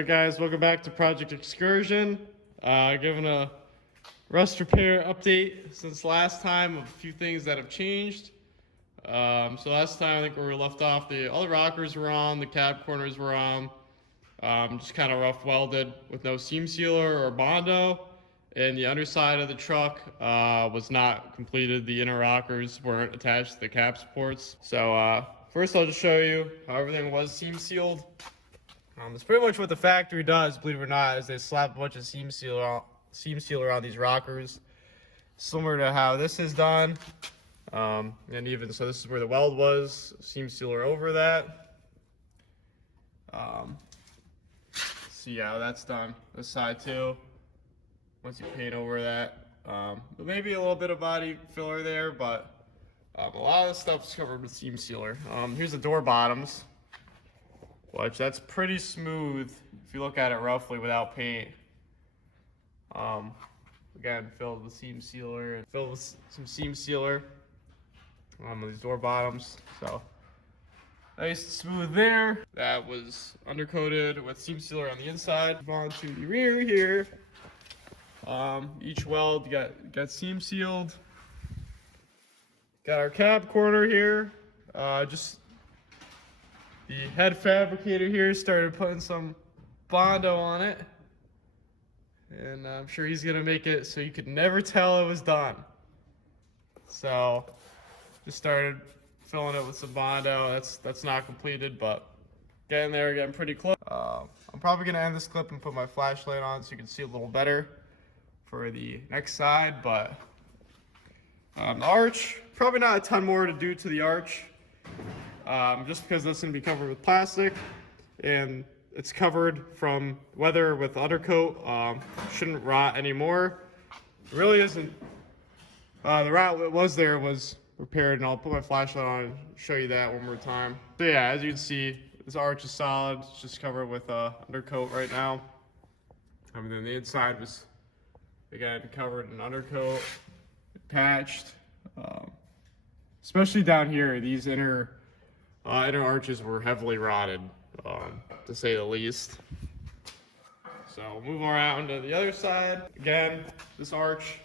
Alright guys, welcome back to Project Excursion. Giving a rust repair update since last time of a few things that have changed. So last time I think where we left off, all the rockers were on, the cab corners were on. Just kind of rough welded with no seam sealer or Bondo. And the underside of the truck was not completed. The inner rockers weren't attached to the cab supports. So first I'll just show you how everything was seam sealed. That's pretty much what the factory does, believe it or not, is they slap a bunch of seam sealer on these rockers, similar to how this is done. And even so, this is where the weld was, seam sealer over that. See how that's done. This side too. Once you paint over that, but maybe a little bit of body filler there, but a lot of the stuff's covered with seam sealer. Here's the door bottoms. Which that's pretty smooth if you look at it roughly without paint. Again, filled with seam sealer and filled with some seam sealer on these door bottoms. So nice and smooth there. That was undercoated with seam sealer on the inside. Move on to the rear here. Each weld got seam sealed. Got our cab corner here. Just the head fabricator here started putting some Bondo on it, and I'm sure he's gonna make it so you could never tell it was done. So just started filling it with some Bondo. That's not completed, but getting there, getting pretty close. I'm probably gonna end this clip and put my flashlight on so you can see a little better for the next side. But the arch, probably not a ton more to do to the arch. Just because this is going to be covered with plastic and it's covered from weather with undercoat, shouldn't rot anymore. It really isn't. The rot that was there was repaired, and I'll put my flashlight on and show you that one more time. So yeah, as you can see, this arch is solid. It's just covered with undercoat right now. And then the inside was, again, covered in undercoat, patched. Especially down here, these inner arches were heavily rotted, to say the least. So we'll move around to the other side. Again, this arch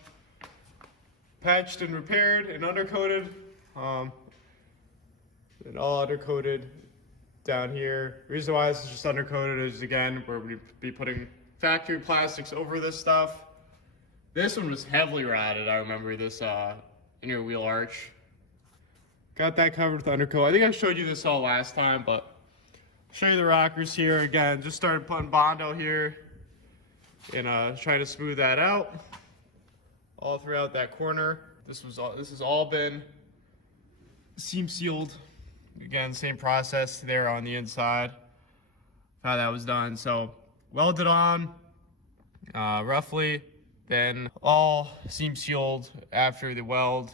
patched and repaired and undercoated. And all undercoated down here. The reason why this is just undercoated is, again, we're going to be putting factory plastics over this stuff. This one was heavily rotted. I remember this inner wheel arch. Got that covered with undercoat. I think I showed you this all last time, but I'll show you the rockers here again. Just started putting Bondo here and trying to smooth that out all throughout that corner. This has all been seam sealed. Again, same process there on the inside. How that was done. So welded on roughly, then all seam sealed after the weld.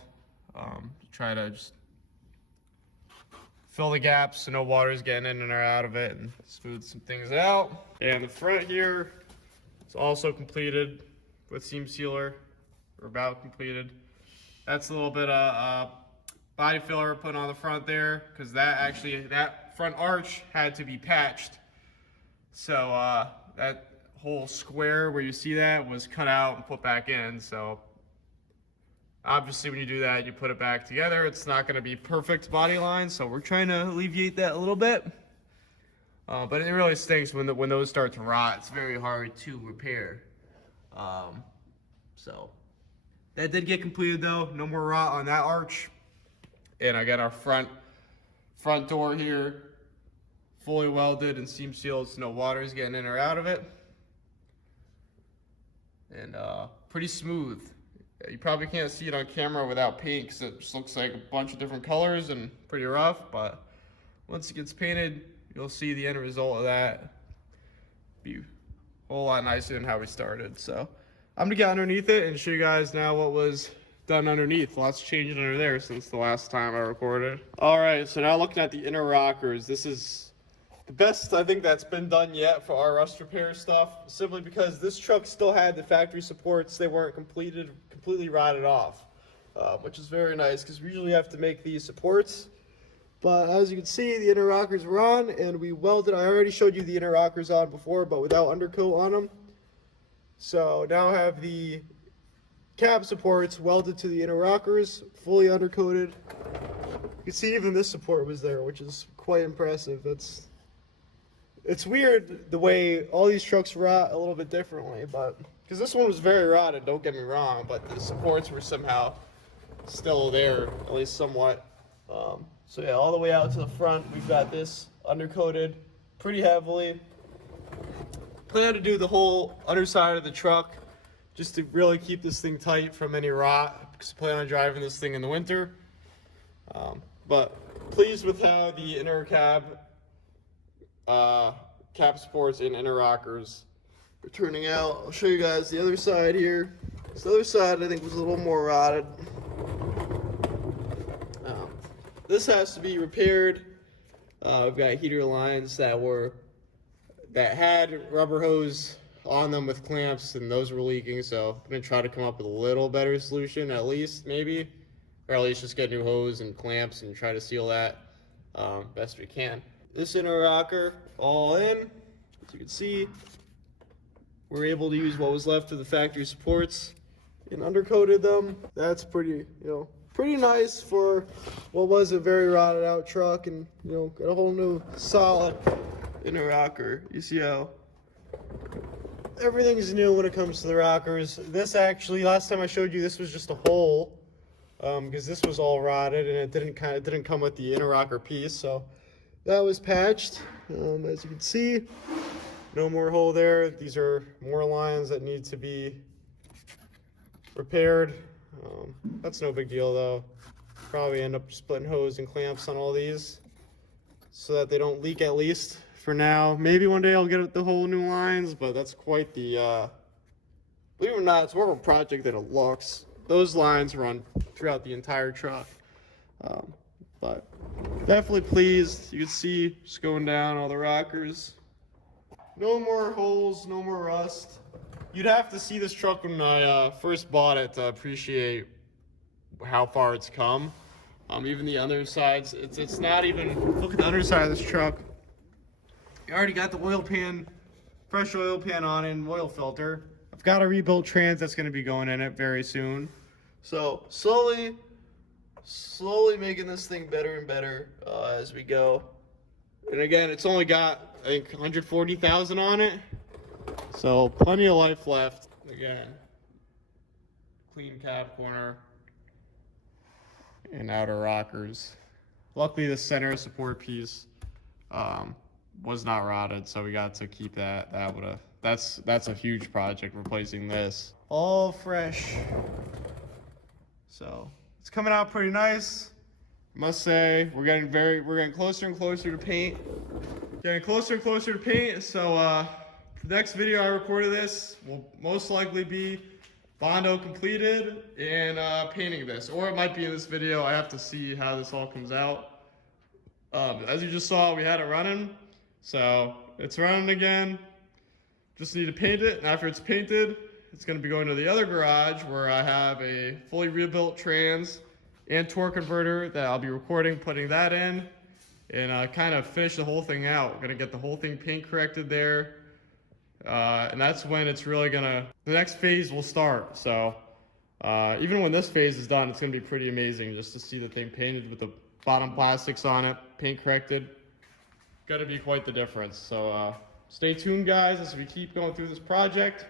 Try to just fill the gaps so no water's getting in and out of it, and smooth some things out. And the front here is also completed with seam sealer, or about completed. That's a little bit of body filler put on the front there, because that front arch had to be patched. So that whole square where you see that was cut out and put back in. So obviously, when you do that, you put it back together. It's not going to be perfect body line, so we're trying to alleviate that a little bit. But it really stinks when those start to rot. It's very hard to repair. So that did get completed though. No more rot on that arch. And again, our front door here, fully welded and seam sealed, so no water is getting in or out of it. And pretty smooth. You probably can't see it on camera without paint because it just looks like a bunch of different colors and pretty rough, but once it gets painted, you'll see the end result of that. Be a whole lot nicer than how we started. So I'm gonna get underneath it and show you guys now what was done underneath. Lots changed under there since the last time I recorded. All right, so now looking at the inner rockers, this is the best I think that's been done yet for our rust repair stuff, simply because this truck still had the factory supports. They weren't completely rotted off, which is very nice because we usually have to make these supports But as you can see, the inner rockers were on, and we welded. I already showed you the inner rockers on before, but without undercoat on them. So now I have the cab supports welded to the inner rockers, fully undercoated. You can see even this support was there, which is quite impressive. It's weird the way all these trucks rot a little bit differently, but because this one was very rotted, don't get me wrong, but the supports were somehow still there, at least somewhat. So yeah, all the way out to the front, we've got this undercoated pretty heavily. Plan to do the whole underside of the truck just to really keep this thing tight from any rot, because I plan on driving this thing in the winter. But pleased with how the inner cab supports and inner rockers are turning out. I'll show you guys the other side here. This other side I think was a little more rotted. This has to be repaired. We've got heater lines that had rubber hose on them with clamps, and those were leaking, so I'm gonna try to come up with a little better solution, at least maybe, or at least just get new hose and clamps and try to seal that best we can. This inner rocker all in, as you can see, we're able to use what was left of the factory supports and undercoated them. That's pretty, pretty nice for what was a very rotted out truck, and got a whole new solid inner rocker. You see how everything's new when it comes to the rockers. This actually, last time I showed you, this was just a hole, because this was all rotted and it didn't come with the inner rocker piece, so that was patched. As you can see, no more hole there. These are more lines that need to be repaired. That's no big deal though. Probably end up splitting hose and clamps on all these so that they don't leak, at least for now. Maybe one day I'll get the whole new lines, but that's quite the, believe it or not, it's more of a project than it looks. Those lines run throughout the entire truck. But definitely pleased. You can see just going down all the rockers. No more holes, no more rust. You'd have to see this truck when I first bought it to appreciate how far it's come. Even the undersides, it's not even, look at the underside of this truck. You already got the oil pan, fresh oil pan on it, and oil filter. I've got a rebuilt trans that's going to be going in it very soon. So slowly making this thing better and better as we go. And again, it's only got, I think, 140,000 on it. So plenty of life left. Again, clean cab corner and outer rockers. Luckily, the center support piece was not rotted, so we got to keep that. That's a huge project, replacing this. All fresh. So it's coming out pretty nice. I must say, we're getting closer and closer to paint. So the next video I recorded this will most likely be Bondo completed and painting this, or it might be in this video. I have to see how this all comes out. As you just saw, we had it running, so it's running again. Just need to paint it, and after it's painted, it's going to be going to the other garage where I have a fully rebuilt trans and torque converter that I'll be recording, putting that in, and kind of finish the whole thing out. We're going to get the whole thing paint corrected there. And that's when it's really the next phase will start. So even when this phase is done, it's gonna be pretty amazing just to see the thing painted with the bottom plastics on it, paint corrected. Gonna be quite the difference. So stay tuned, guys, as we keep going through this project.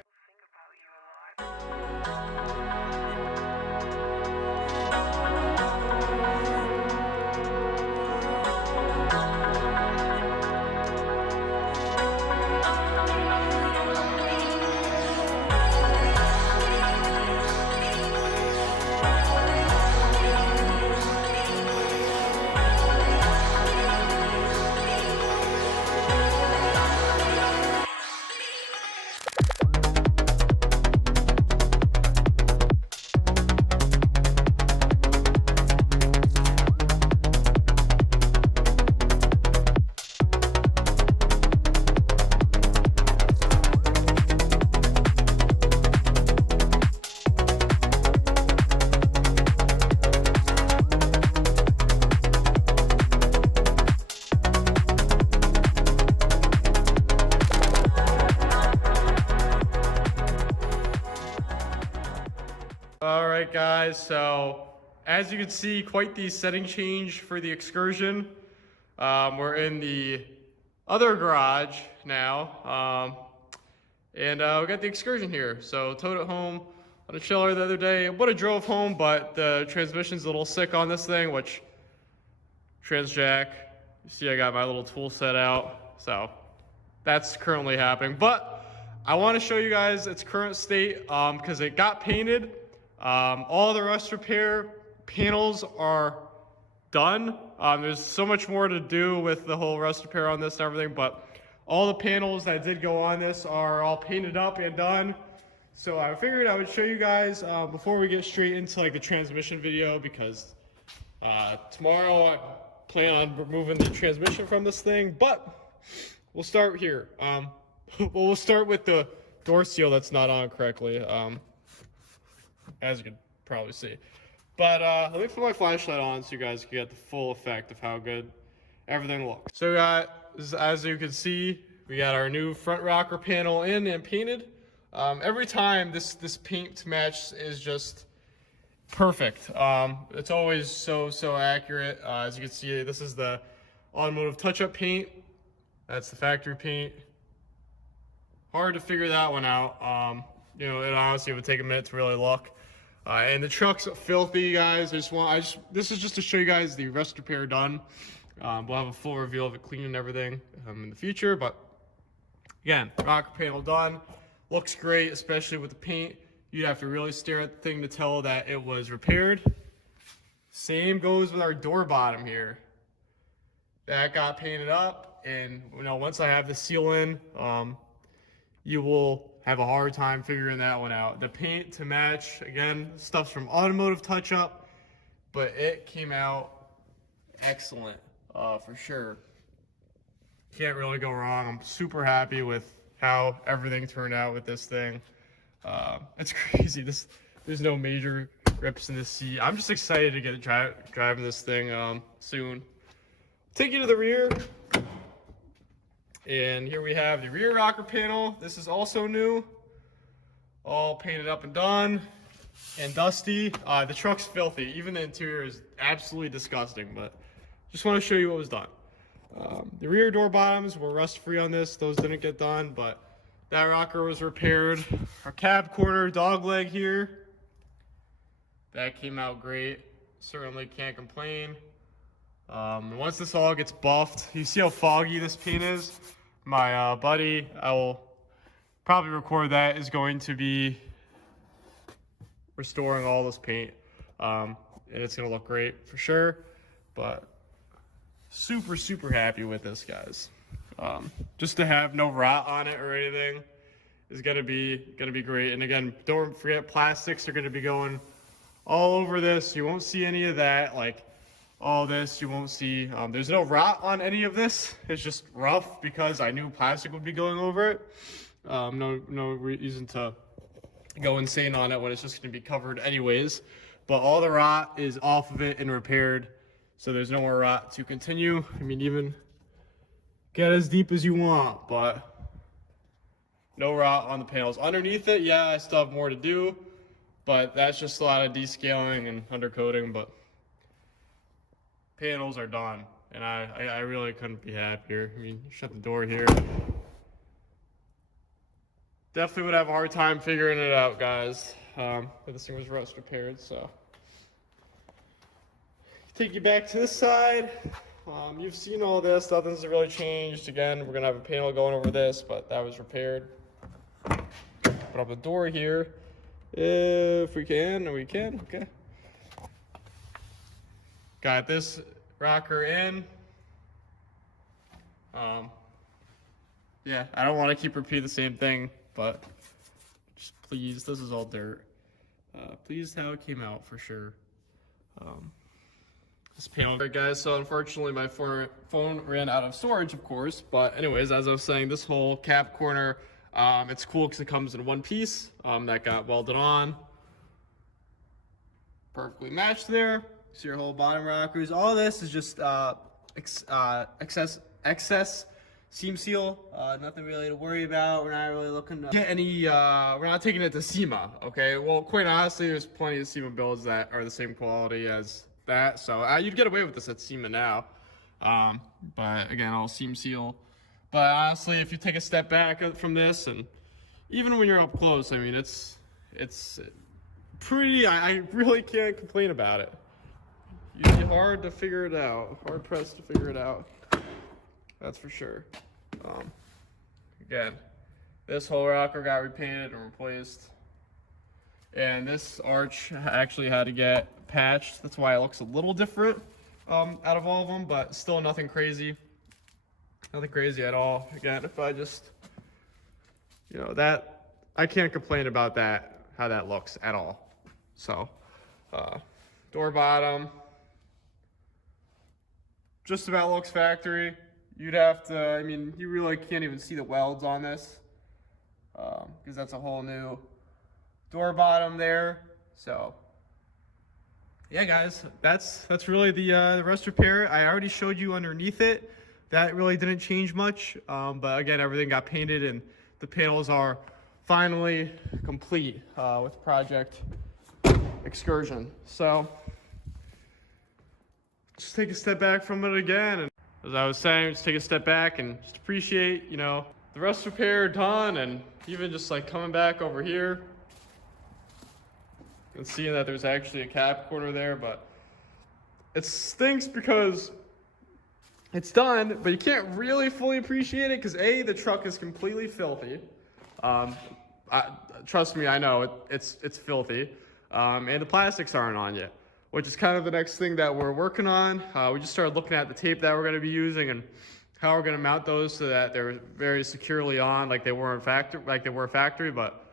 right, guys, so as you can see, quite the setting change for the Excursion. We're in the other garage now, and we got the Excursion here. So towed it home on a chiller the other day. Would have drove home, but the transmission's a little sick on this thing, which trans jack. You see I got my little tool set out, so that's currently happening. But I want to show you guys its current state because it got painted. All the rust repair panels are done. There's so much more to do with the whole rust repair on this and everything, but all the panels that did go on this are all painted up and done. So I figured I would show you guys before we get straight into like the transmission video, because tomorrow I plan on removing the transmission from this thing, but we'll start here. We'll start with the door seal that's not on correctly, as you can probably see. But let me put my flashlight on so you guys can get the full effect of how good everything looks. So as you can see, we got our new front rocker panel in and painted. Every time this paint match is just perfect. It's always so accurate. As you can see, this is the automotive touch-up paint. That's the factory paint. Hard to figure that one out. You know, it honestly would take a minute to really look. And the truck's filthy, guys. This is just to show you guys the rust repair done. We'll have a full reveal of it clean and everything in the future. But again, rocker panel done. Looks great, especially with the paint. You'd have to really stare at the thing to tell that it was repaired. Same goes with our door bottom here. That got painted up, and you know, once I have the seal in, you will have a hard time figuring that one out. The paint to match, again, stuff's from automotive touch-up, but it came out excellent, for sure. Can't really go wrong. I'm super happy with how everything turned out with this thing. It's crazy. There's no major rips in the seat. I'm just excited to get driving this thing soon. Take you to the rear. And here we have the rear rocker panel. This is also new. All painted up and done. And dusty. The truck's filthy. Even the interior is absolutely disgusting, but just want to show you what was done. The rear door bottoms were rust-free on this. Those didn't get done, but that rocker was repaired. Our cab corner dog leg here. That came out great. Certainly can't complain. Once this all gets buffed, you see how foggy this paint is? My buddy, I will probably record that, is going to be restoring all this paint. And it's going to look great for sure. But super happy with this, guys. Just to have no rot on it or anything is gonna be great. And again, don't forget, plastics are gonna be going all over this. You won't see any of that, like all this you won't see. There's no rot on any of this. It's just rough because I knew plastic would be going over it. No reason to go insane on it when it's just gonna be covered anyways. But all the rot is off of it and repaired, so there's no more rot to continue. I mean, even get as deep as you want, but no rot on the panels. Underneath it, yeah, I still have more to do, but that's just a lot of descaling and undercoating, but panels are done, and I really couldn't be happier. I mean, shut the door here. Definitely would have a hard time figuring it out, guys. But this thing was rust repaired, so. Take you back to this side. You've seen all this, nothing's really changed. Again, we're gonna have a panel going over this, but that was repaired. Put up the door here, if we can, and we can, okay. Got this rocker in. Yeah, I don't want to keep repeating the same thing, but just please, this is all dirt. Please how it came out for sure. This panel, right, guys, so unfortunately my phone ran out of storage, of course, but anyways, as I was saying, this whole cap corner, it's cool because it comes in one piece. That got welded on, perfectly matched there. See your whole bottom rockers. All this is just excess seam seal, nothing really to worry about. We're not really looking to get any, we're not taking it to SEMA, okay? Well, quite honestly, there's plenty of SEMA builds that are the same quality as that, so you'd get away with this at SEMA now. But again, all seam seal. But honestly, if you take a step back from this, and even when you're up close, I mean, it's pretty, I really can't complain about it. You'd be hard to figure it out, hard pressed to figure it out. That's for sure. Again, this whole rocker got repainted and replaced. And this arch actually had to get patched. That's why it looks a little different out of all of them, but still nothing crazy. Nothing crazy at all. Again, if I just, you know, that, I can't complain about that, how that looks at all. So, door bottom, just about looks factory. You'd have to, I mean, you really can't even see the welds on this, because that's a whole new door bottom there. So yeah, guys, that's really the rust repair. I already showed you underneath it. That really didn't change much, but again, everything got painted and the panels are finally complete with Project Excursion. So just take a step back from it again, and as I was saying, just take a step back and just appreciate, you know, the rust repair done, and even just like coming back over here and seeing that there's actually a cap corner there. But it stinks because it's done, but you can't really fully appreciate it because A, the truck is completely filthy. Trust me, I know it's filthy, and the plastics aren't on yet, which is kind of the next thing that we're working on. We just started looking at the tape that we're going to be using and how we're going to mount those so that they're very securely on, like they were factory. But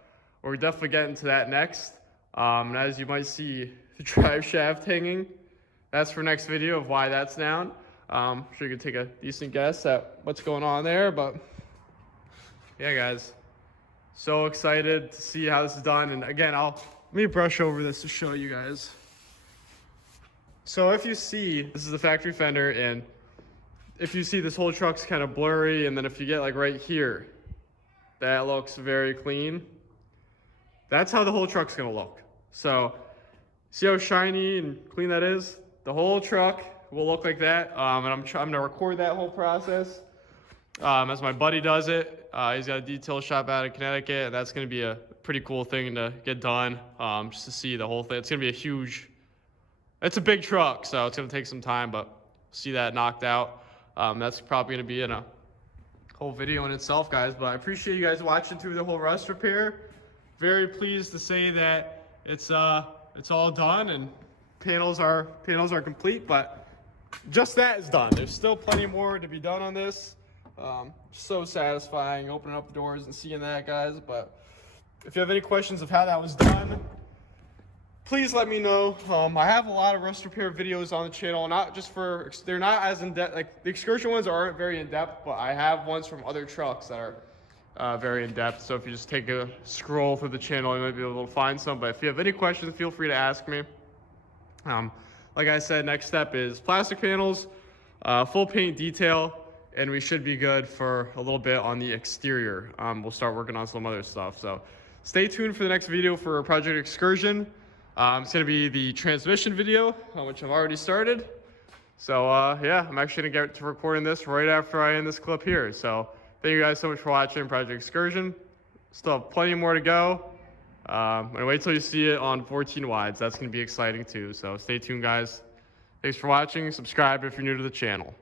we're definitely getting to that next. And as you might see, the drive shaft hanging. That's for next video of why that's down. I'm sure you can take a decent guess at what's going on there. But yeah, guys, so excited to see how this is done. And again, let me brush over this to show you guys. So if you see, this is the factory fender, and if you see this whole truck's kind of blurry, and then if you get like right here, that looks very clean. That's how the whole truck's gonna look. So see how shiny and clean that is? The whole truck will look like that. And I'm gonna record that whole process as my buddy does it. He's got a detail shop out in Connecticut, and that's gonna be a pretty cool thing to get done, just to see the whole thing. It's gonna be it's a big truck, so it's gonna take some time, but see that knocked out. That's probably gonna be in a whole video in itself, guys. But I appreciate you guys watching through the whole rust repair. Very pleased to say that it's all done and panels are complete, but just that is done. There's still plenty more to be done on this. So satisfying opening up the doors and seeing that, guys. But if you have any questions of how that was done, please let me know. I have a lot of rust repair videos on the channel, they're not as in-depth, like the Excursion ones aren't very in-depth, but I have ones from other trucks that are very in-depth. So if you just take a scroll through the channel, you might be able to find some. But if you have any questions, feel free to ask me. Like I said, next step is plastic panels, full paint detail, and we should be good for a little bit on the exterior. We'll start working on some other stuff. So stay tuned for the next video for Project Excursion. It's going to be the transmission video, which I've already started. So yeah, I'm actually going to get to recording this right after I end this clip here. So thank you guys so much for watching Project Excursion. Still have plenty more to go. And wait till you see it on 14 wides. That's going to be exciting too. So stay tuned, guys. Thanks for watching. Subscribe if you're new to the channel.